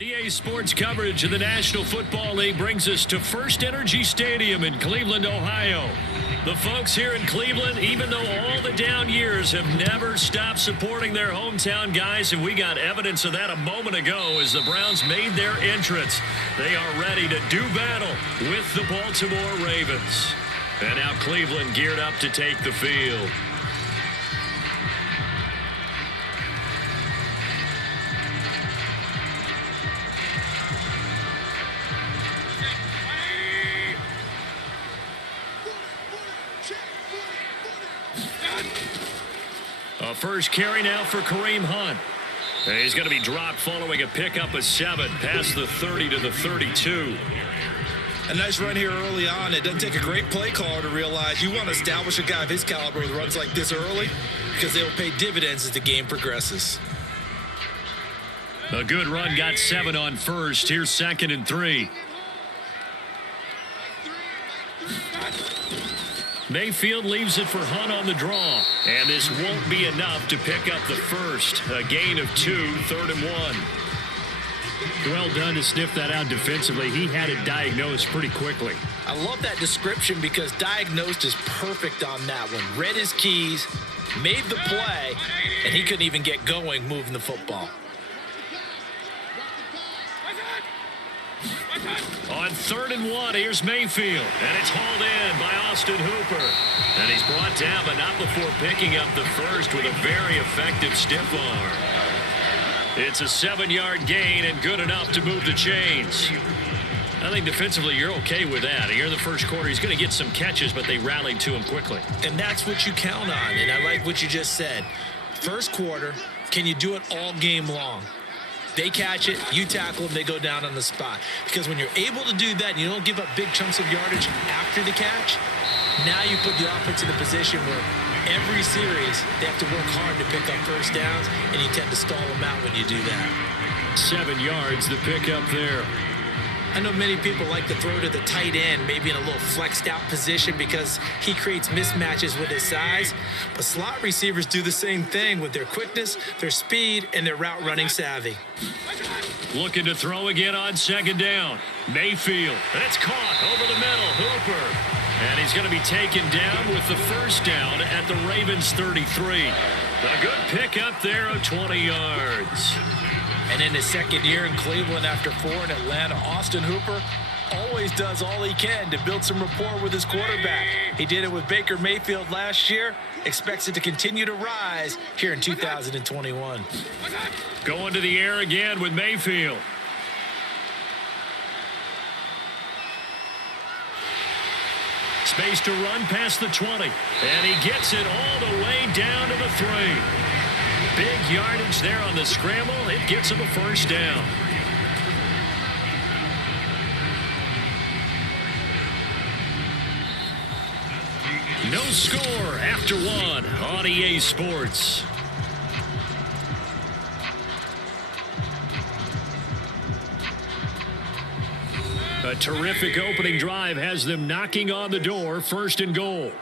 EA Sports coverage of the National Football League brings us to First Energy Stadium in Cleveland, Ohio. The folks here in Cleveland, even though all the down years, have never stopped supporting their hometown guys, and we got evidence of that a moment ago as the Browns made their entrance. They are ready to do battle with the Baltimore Ravens. And now Cleveland geared up to take the field. A first carry now for Kareem Hunt. And he's going to be dropped following a pickup of 7 past the 30 to the 32. A nice run here early on. It doesn't take a great play caller to realize you want to establish a guy of his caliber with runs like this early because they will pay dividends as the game progresses. A good run, got 7 on first. Here's 2nd and 3. Mayfield leaves it for Hunt on the draw. And this won't be enough to pick up the first. A gain of 2, 3rd and 1. Well done to sniff that out defensively. He had it diagnosed pretty quickly. I love that description because diagnosed is perfect on that one. Read his keys, made the play, and he couldn't even get going moving the football. On 3rd and 1, here's Mayfield. And it's hauled in by Austin Hooper. And he's brought down, but not before picking up the first with a very effective stiff arm. It's a 7-yard gain and good enough to move the chains. I think defensively you're okay with that. Here in the first quarter, he's going to get some catches, but they rallied to him quickly. And that's what you count on. And I like what you just said. First quarter, can you do it all game long? They catch it, you tackle them, they go down on the spot. Because when you're able to do that and you don't give up big chunks of yardage after the catch, now you put the offense in a position where every series they have to work hard to pick up first downs, and you tend to stall them out when you do that. 7 yards, the pickup there. I know many people like to throw to the tight end, maybe in a little flexed out position because he creates mismatches with his size. But slot receivers do the same thing with their quickness, their speed, and their route running savvy. Looking to throw again on 2nd down. Mayfield. And it's caught over the middle. Hooper. And he's going to be taken down with the first down at the Ravens 33. A good pickup there of 20 yards. And in his 2nd year in Cleveland after 4 in Atlanta, Austin Hooper always does all he can to build some rapport with his quarterback. He did it with Baker Mayfield last year. Expects it to continue to rise here in 2021. Going to the air again with Mayfield. Space to run past the 20. And he gets it all the way down to the 3. Big yardage there on the scramble. It gets him a first down. No score after 1 on EA Sports. A terrific opening drive has them knocking on the door. 1st and goal.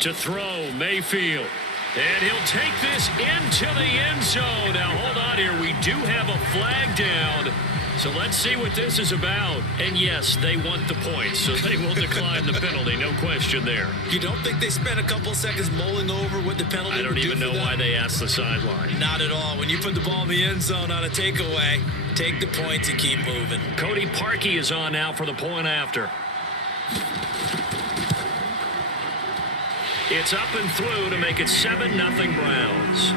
To throw, Mayfield. And he'll take this into the end zone. Now, hold on here. We do have a flag down. So let's see what this is about. And, yes, they want the points, so they will decline the penalty. No question there. You don't think they spent a couple seconds mulling over what the penalty I don't even know why they asked the sideline. Not at all. When you put the ball in the end zone on a takeaway, take the points and keep moving. Cody Parkey is on now for the point after. It's up and through to make it 7-0 Browns.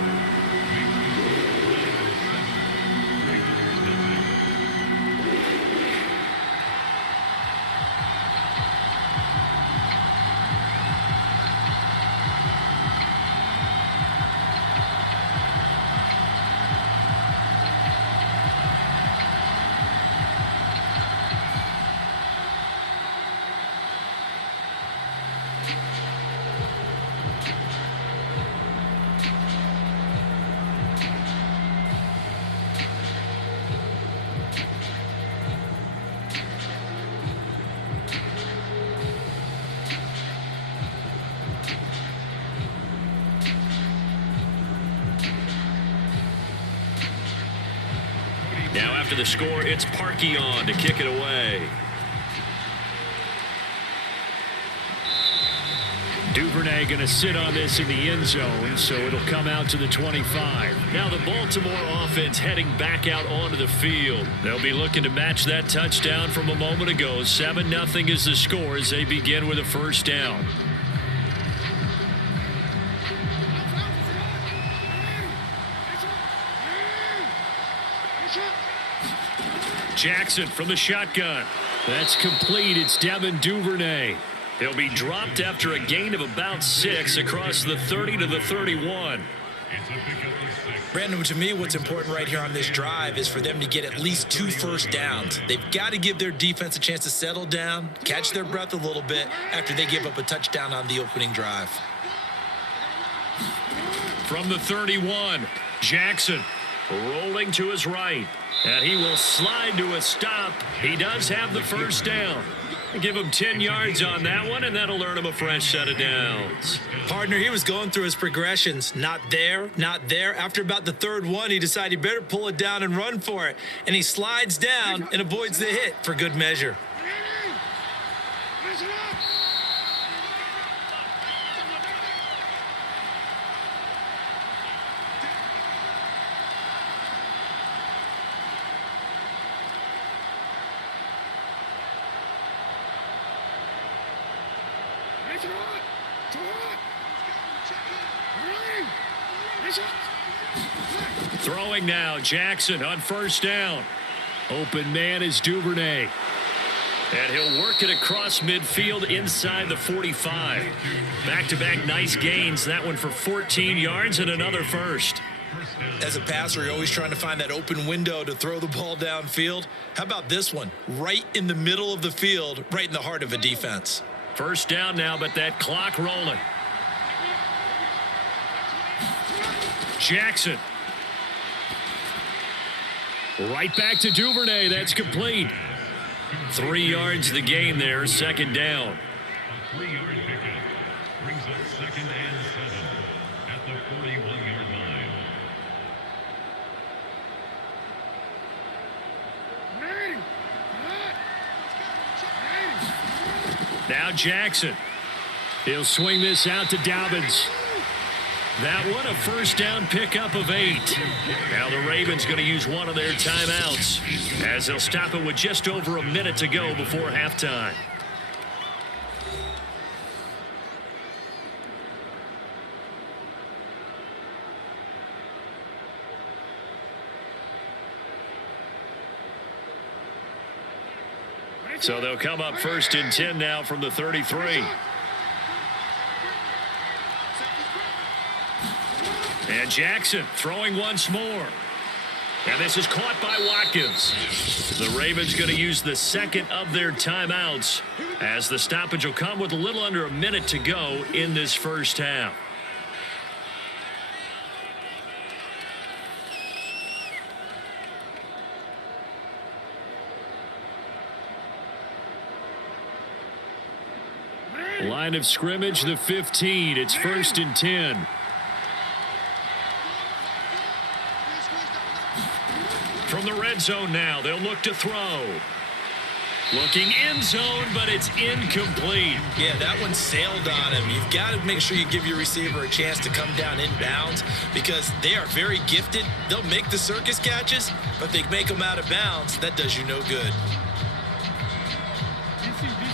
Now after the score, it's Parkey on to kick it away. Duvernay going to sit on this in the end zone, so it'll come out to the 25. Now the Baltimore offense heading back out onto the field. They'll be looking to match that touchdown from a moment ago. 7-0 is the score as they begin with a first down. Jackson from the shotgun. That's complete. It's Devin Duvernay. He'll be dropped after a gain of about 6 across the 30 to the 31. Brandon, to me, what's important right here on this drive is for them to get at least 2 first downs. They've got to give their defense a chance to settle down, catch their breath a little bit after they give up a touchdown on the opening drive. From the 31, Jackson rolling to his right. And he will slide to a stop. He does have the first down. Give him 10 yards on that one, and that'll earn him a fresh set of downs. Partner, he was going through his progressions. Not there, not there. After about the third one, he decided he better pull it down and run for it. And he slides down and avoids the hit for good measure. Throwing now, Jackson on first down. Open man is Duvernay. And he'll work it across midfield inside the 45. Back-to-back nice gains. That one for 14 yards and another first. As a passer, you're always trying to find that open window to throw the ball downfield. How about this one? Right in the middle of the field, right in the heart of a defense. First down now, but that clock rolling. Jackson. Right back to Duvernay. That's complete. 3 yards the gain there, second down. A 3-yard pickup brings up 2nd and 7 at the 41-yard line. Now Jackson. He'll swing this out to Dobbins. That one a first down pickup of 8. Now the Ravens going to use one of their timeouts as they'll stop it with just over a minute to go before halftime. So they'll come up 1st and 10 now from the 33. And Jackson throwing once more. And this is caught by Watkins. The Ravens going to use the second of their timeouts as the stoppage will come with a little under a minute to go in this first half. Line of scrimmage, the 15. It's 1st and 10. From the red zone now, they'll look to throw. Looking end zone, but it's incomplete. Yeah, that one sailed on him. You've got to make sure you give your receiver a chance to come down inbounds because they are very gifted. They'll make the circus catches, but they make them out of bounds. That does you no good.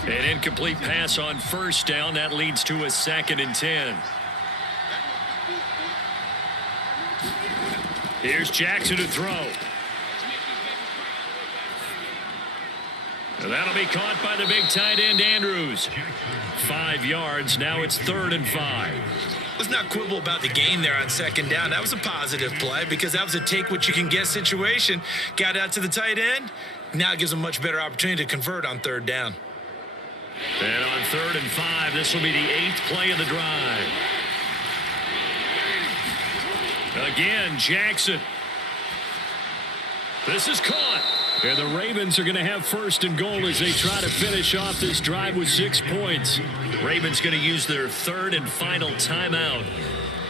An incomplete pass on first down. That leads to a 2nd and 10. Here's Jackson to throw. And that'll be caught by the big tight end, Andrews. 5 yards. Now it's 3rd and 5. Let's not quibble about the gain there on 2nd down. That was a positive play because that was a take-what-you-can-get situation. Got out to the tight end. Now it gives them a much better opportunity to convert on 3rd down. And on 3rd and 5, this will be the 8th play of the drive. Again, Jackson. This is caught. And the Ravens are going to have 1st and goal as they try to finish off this drive with 6 points. Ravens going to use their 3rd and final timeout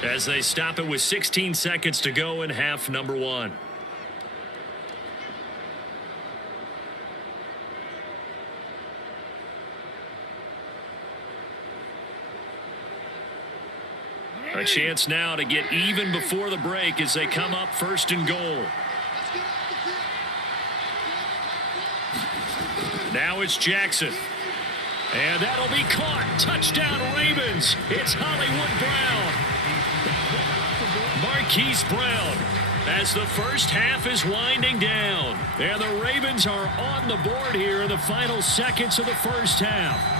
as they stop it with 16 seconds to go in half number 1. A chance now to get even before the break as they come up 1st and goal. Now it's Jackson. And that'll be caught. Touchdown Ravens. It's Hollywood Brown. Marquise Brown as the first half is winding down. And the Ravens are on the board here in the final seconds of the first half.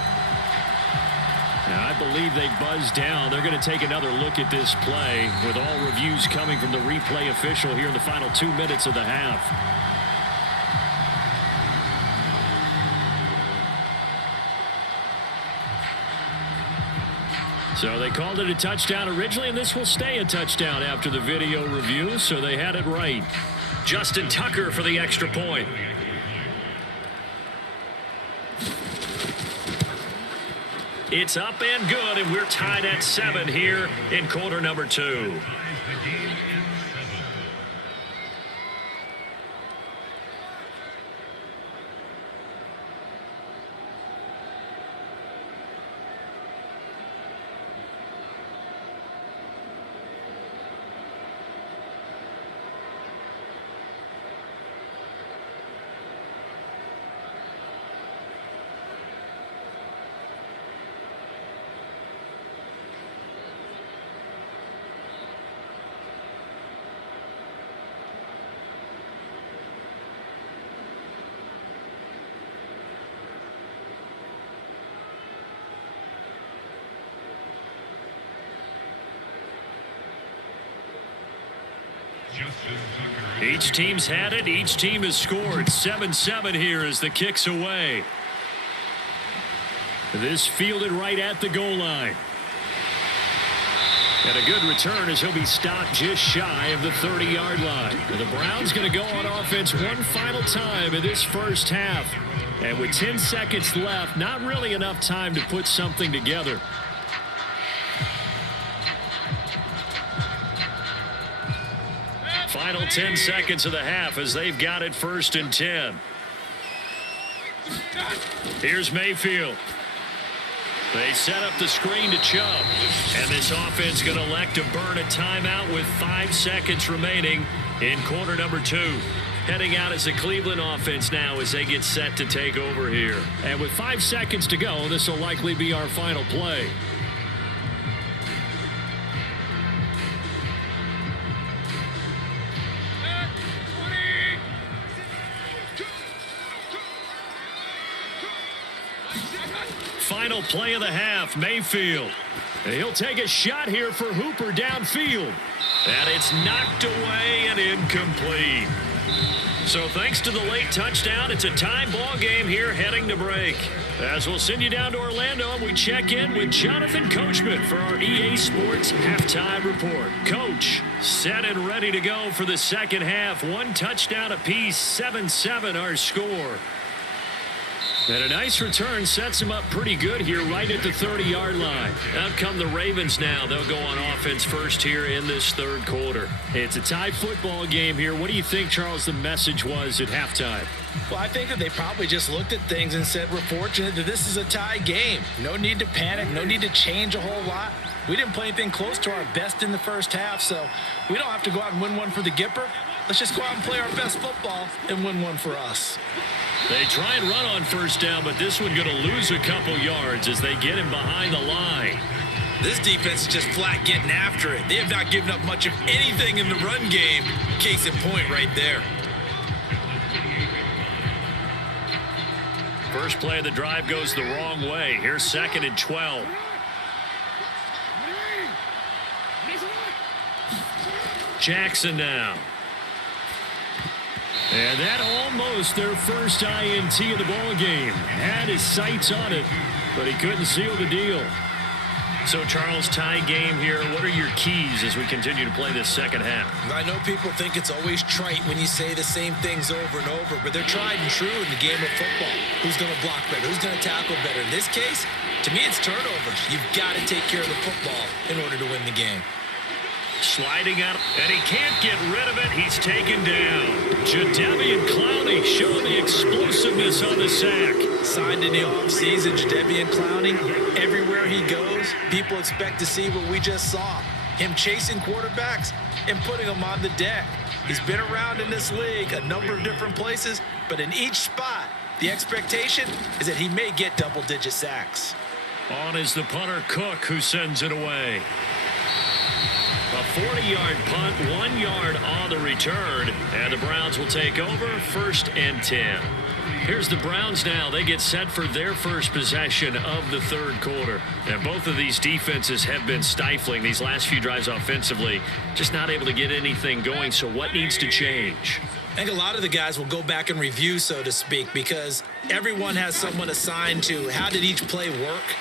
Now, I believe they buzzed down. They're going to take another look at this play with all reviews coming from the replay official here in the final 2 minutes of the half. So they called it a touchdown originally, and this will stay a touchdown after the video review, so they had it right. Justin Tucker for the extra point. It's up and good, and we're tied at 7 here in quarter number 2. Each team's had it. Each team has scored. 7-7 here as the kick's away. This fielded right at the goal line. And a good return as he'll be stopped just shy of the 30-yard line. And the Browns going to go on offense one final time in this first half. And with 10 seconds left, not really enough time to put something together. Final 10 seconds of the half as they've got it 1st and 10. Here's Mayfield. They set up the screen to Chubb. And this offense going to elect to burn a timeout with 5 seconds remaining in quarter number 2. Heading out as the Cleveland offense now as they get set to take over here. And with 5 seconds to go, this will likely be our final play. Final play of the half, Mayfield. And he'll take a shot here for Hooper downfield. And it's knocked away and incomplete. So thanks to the late touchdown, it's a tie ball game here heading to break. As we'll send you down to Orlando, we check in with Jonathan Coachman for our EA Sports Halftime Report. Coach, set and ready to go for the second half. 1 touchdown apiece, 7-7 our score. And a nice return sets him up pretty good here right at the 30-yard line. Out come the Ravens now. They'll go on offense first here in this third quarter. It's a tie football game here. What do you think, Charles, the message was at halftime? Well, I think that they probably just looked at things and said, we're fortunate that this is a tie game. No need to panic. No need to change a whole lot. We didn't play anything close to our best in the first half, so we don't have to go out and win one for the Gipper. Let's just go out and play our best football and win one for us. They try and run on first down, but this one going to lose a couple yards as they get him behind the line. This defense is just flat getting after it. They have not given up much of anything in the run game. Case in point right there. First play of the drive goes the wrong way. Here's 2nd and 12. Jackson now. And that almost their first INT of the ball game. Had his sights on it, but he couldn't seal the deal. So, Charles, tie game here. What are your keys as we continue to play this second half? I know people think it's always trite when you say the same things over and over, but they're tried and true in the game of football. Who's going to block better? Who's going to tackle better? In this case, to me, it's turnovers. You've got to take care of the football in order to win the game. Sliding out, and he can't get rid of it. He's taken down. Jadeveon Clowney showing the explosiveness on the sack. Signed in the offseason, Jadeveon Clowney. Everywhere he goes, people expect to see what we just saw. him chasing quarterbacks and putting them on the deck. He's been around in this league a number of different places, but in each spot, the expectation is that he may get double-digit sacks. On is the punter Cook, who sends it away. A 40-yard punt, 1 yard on the return, and the Browns will take over 1st and 10. Here's the Browns now. They get set for their first possession of the third quarter. And both of these defenses have been stifling these last few drives offensively, just not able to get anything going. So what needs to change? I think a lot of the guys will go back and review, so to speak, because everyone has someone assigned to how did each play work.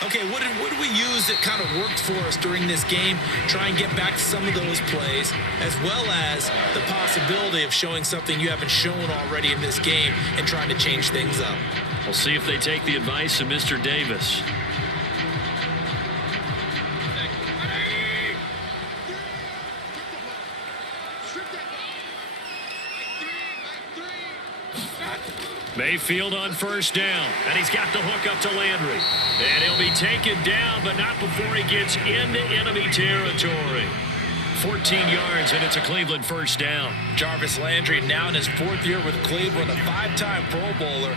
Okay, what did we use that kind of worked for us during this game? Try and get back to some of those plays, as well as the possibility of showing something you haven't shown already in this game and trying to change things up. We'll see if they take the advice of Mr. Davis. Mayfield on 1st down, and he's got the hook up to Landry. And he'll be taken down, but not before he gets into enemy territory. 14 yards, and it's a Cleveland 1st down. Jarvis Landry now in his 4th year with Cleveland, a 5-time Pro Bowler.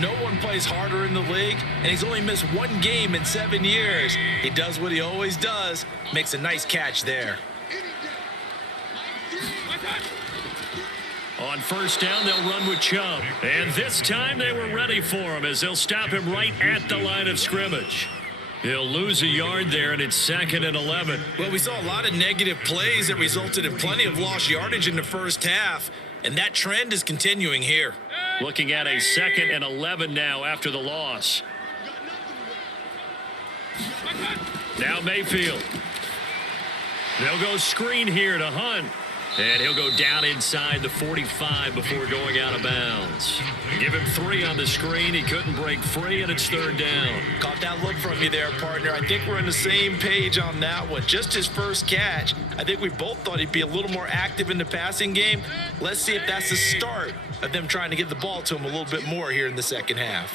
No one plays harder in the league, and he's only missed 1 game in 7 years. He does what he always does, makes a nice catch there. On 1st down, they'll run with Chubb. And this time they were ready for him as they'll stop him right at the line of scrimmage. He'll lose a yard there, and it's 2nd and 11. Well, we saw a lot of negative plays that resulted in plenty of lost yardage in the first half, and that trend is continuing here. Looking at a 2nd and 11 now after the loss. Now Mayfield. They'll go screen here to Hunt. And he'll go down inside the 45 before going out of bounds. Give him 3 on the screen. He couldn't break free, and it's 3rd down. Caught that look from you there, partner. I think we're on the same page on that one. Just his first catch. I think we both thought he'd be a little more active in the passing game. Let's see if that's the start of them trying to get the ball to him a little bit more here in the second half.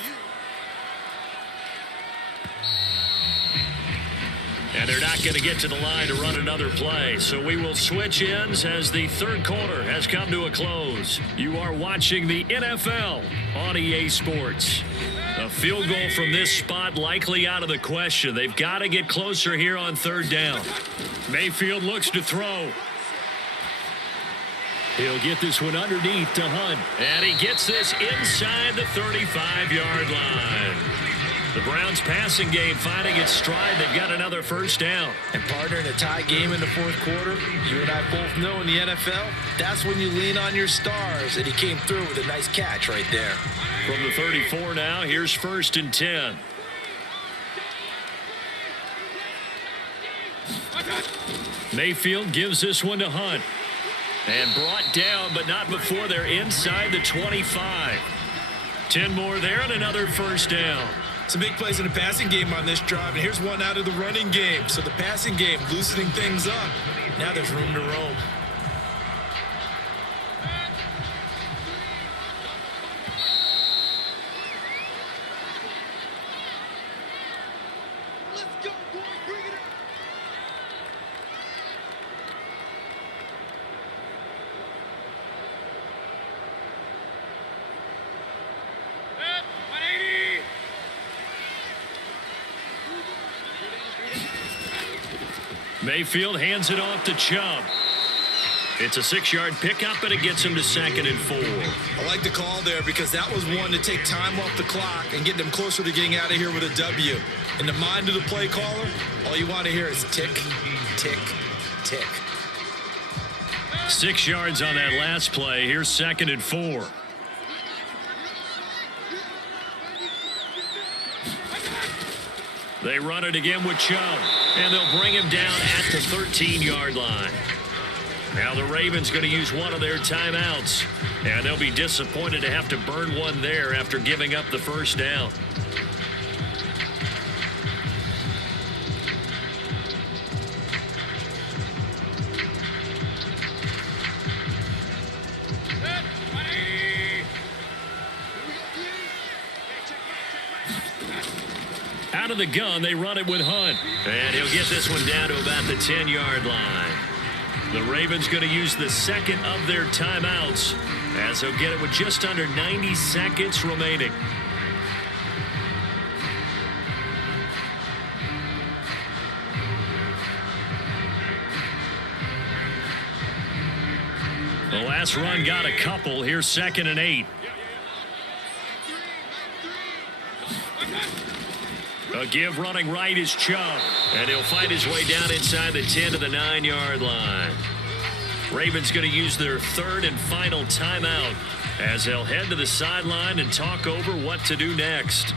And they're not going to get to the line to run another play. So we will switch ends as the third quarter has come to a close. You are watching the NFL on EA Sports. A field goal from this spot likely out of the question. They've got to get closer here on 3rd down. Mayfield looks to throw. He'll get this one underneath to Hunt. And he gets this inside the 35-yard line. The Browns passing game finding its stride. They've got another 1st down. And partner, in a tie game in the 4th quarter, you and I both know in the NFL, that's when you lean on your stars. And he came through with a nice catch right there. From the 34 now, here's 1st and 10. Mayfield gives this one to Hunt. And brought down, but not before they're inside the 25. 10 more there and another 1st down. Some big plays in the passing game on this drive, and here's one out of the running game. So the passing game loosening things up. Now there's room to roam. Mayfield hands it off to Chubb. It's a 6-yard pickup, and it gets him to 2nd and 4. I like the call there because that was one to take time off the clock and get them closer to getting out of here with a W. In the mind of the play caller, all you want to hear is tick, tick, tick. 6 yards on that last play. Here's 2nd and 4. They run it again with Chubb, and they'll bring him down at the 13-yard line. Now the Ravens going to use one of their timeouts, and they'll be disappointed to have to burn one there after giving up the 1st down. Out of the gun. They run it with Hunt. And he'll get this one down to about the 10-yard line. The Ravens going to use the second of their timeouts as they'll get it with just under 90 seconds remaining. The last run got a couple. Here's 2nd and 8. A give running right is Chubb, and he'll fight his way down inside the 10 to the 9-yard line. Ravens going to use their third and final timeout as they'll head to the sideline and talk over what to do next.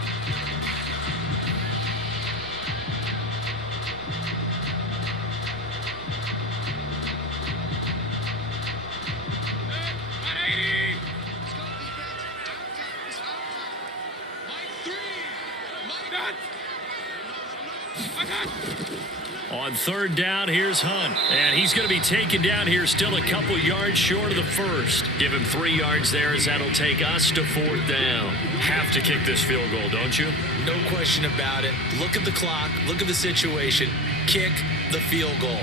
On 3rd down, here's Hunt. And he's going to be taken down here still a couple yards short of the first. Give him 3 yards there as that'll take us to 4th down. Have to kick this field goal, don't you? No question about it. Look at the clock. Look at the situation. Kick the field goal.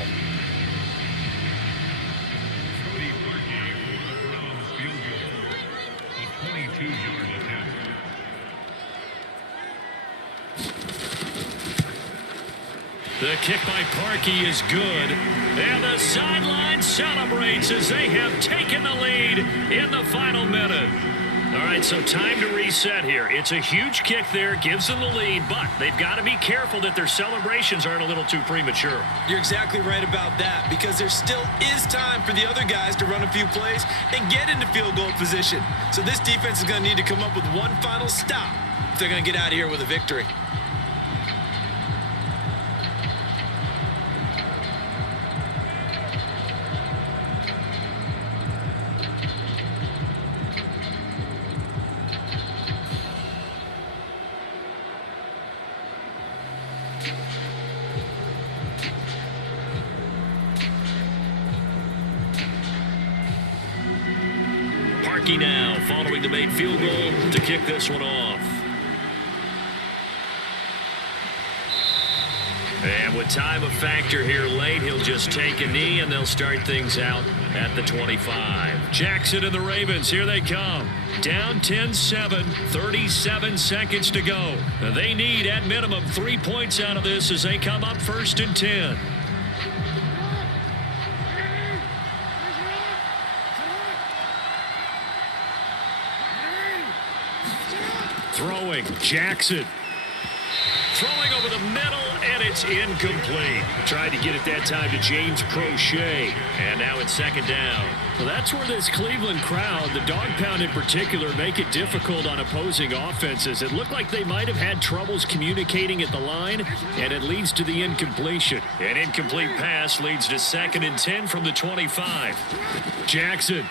Cody Parkey for the Browns field goal. A 22-yard attempt. The kick by Parkey is good. And the sideline celebrates as they have taken the lead in the final minute. All right, so time to reset here. It's a huge kick there, gives them the lead, but they've got to be careful that their celebrations aren't a little too premature. You're exactly right about that, because there still is time for the other guys to run a few plays and get into field goal position. So this defense is going to need to come up with one final stop if they're going to get out of here with a victory. Now following the made field goal to kick this one off. And with time a factor here late, he'll just take a knee and they'll start things out at the 25. Jackson and the Ravens, here they come. Down 10-7, 37 seconds to go. They need at minimum 3 points out of this as they come up 1st and 10. Throwing, Jackson. Throwing over the middle, and it's incomplete. Tried to get it that time to James Crochet, and now it's 2nd down. Well, that's where this Cleveland crowd, the dog pound in particular, make it difficult on opposing offenses. It looked like they might have had troubles communicating at the line, and it leads to the incompletion. An incomplete pass leads to 2nd and 10 from the 25. Jackson.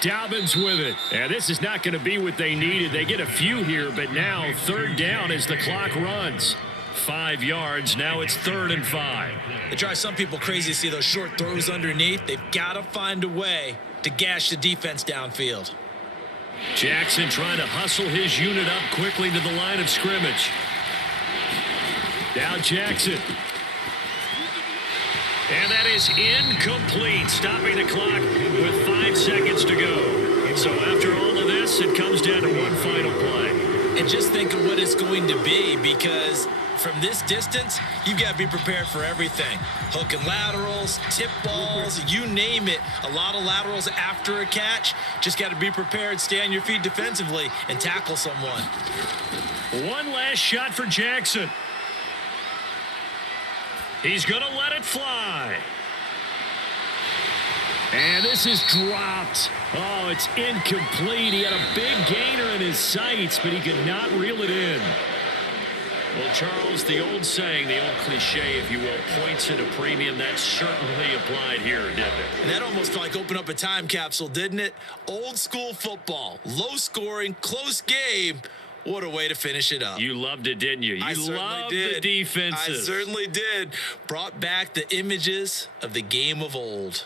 Dobbins with it. And this is not going to be what they needed. They get a few here, but now 3rd down as the clock runs. 5 yards. Now it's 3rd and 5. It drives some people crazy to see those short throws underneath. They've got to find a way to gash the defense downfield. Jackson trying to hustle his unit up quickly to the line of scrimmage. Now Jackson. And that is incomplete, stopping the clock with 5 seconds to go. So after all of this, it comes down to one final play. And just think of what it's going to be, because from this distance, you've got to be prepared for everything. Hook and laterals, tip balls, you name it. A lot of laterals after a catch. Just got to be prepared, stay on your feet defensively, and tackle someone. One last shot for Jackson. He's going to let it fly. And this is dropped. Oh, it's incomplete. He had a big gainer in his sights, but he could not reel it in. Well, Charles, the old saying, the old cliche, if you will, points at a premium, that certainly applied here, didn't it? And that almost felt like open up a time capsule, didn't it? Old school football, low scoring, close game. What a way to finish it up. You loved it, didn't you? You loved the defenses. I certainly did. Brought back the images of the game of old.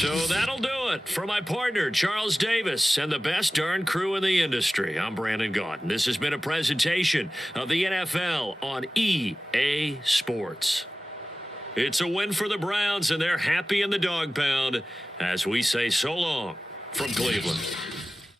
So that'll do it for my partner, Charles Davis, and the best darn crew in the industry. I'm Brandon Gaudin. This has been a presentation of the NFL on EA Sports. It's a win for the Browns, and they're happy in the dog pound as we say so long from Cleveland.